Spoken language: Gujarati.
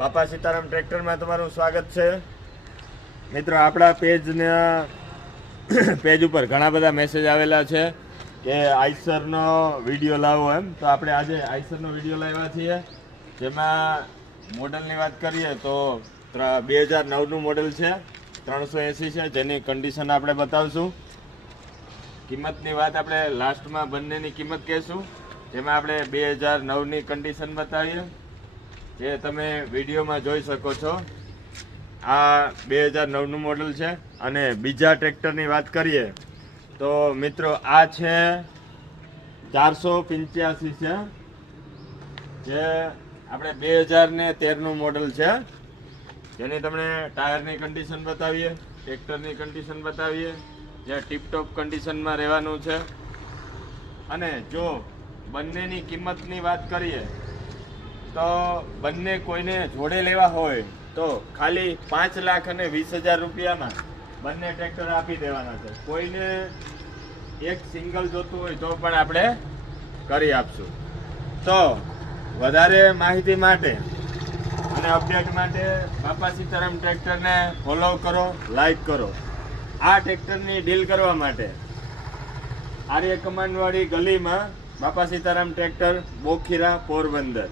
બાપા સીતારામ ટ્રેક્ટરમાં તમારું સ્વાગત છે મિત્રો। આપણા પેજ ઉપર ઘણા બધા મેસેજ આવેલા છે કે આઈસરનો વિડીયો લાવો એમ, તો આપણે આજે આઈસરનો વિડીયો લાવ્યા છીએ। જેમાં મોડલની વાત કરીએ તો 2009નું મોડલ છે, 380 છે, જેની કન્ડિશન આપણે બતાવશું। કિંમતની વાત આપણે લાસ્ટમાં બંનેની કિંમત કહેશું, જેમાં આપણે 2009ની કન્ડિશન બતાવીએ, જે તમે વિડીયોમાં જોઈ શકો છો। આ 2009નું મોડલ છે। અને બીજા ટ્રેક્ટરની વાત કરીએ તો મિત્રો આ છે 485 છે, જે આપણે 2013નું મોડલ છે, જેની તમને ટાયરની કન્ડિશન બતાવીએ, ટ્રેક્ટરની કન્ડિશન બતાવીએ, જે ટીપટોપ કન્ડિશનમાં રહેવાનું છે। અને જો બંનેની કિંમતની વાત કરીએ તો બંને કોઈને જોડે લેવા હોય તો ખાલી 5,20,000 રૂપિયામાં બંને ટ્રેક્ટર આપી દેવાના છે। કોઈને એક સિંગલ જોતું હોય તો પણ આપણે કરી આપશું। તો વધારે માહિતી માટે અને અપડેટ માટે બાપા સીતારામ ટ્રેક્ટરને ફોલો કરો, લાઈક કરો। આ ટ્રેક્ટરની ડીલ કરવા માટે આર્ય કમાન્ડવાળી ગલીમાં બાપા સીતારામ ટ્રેક્ટર, બોખીરા, પોરબંદર।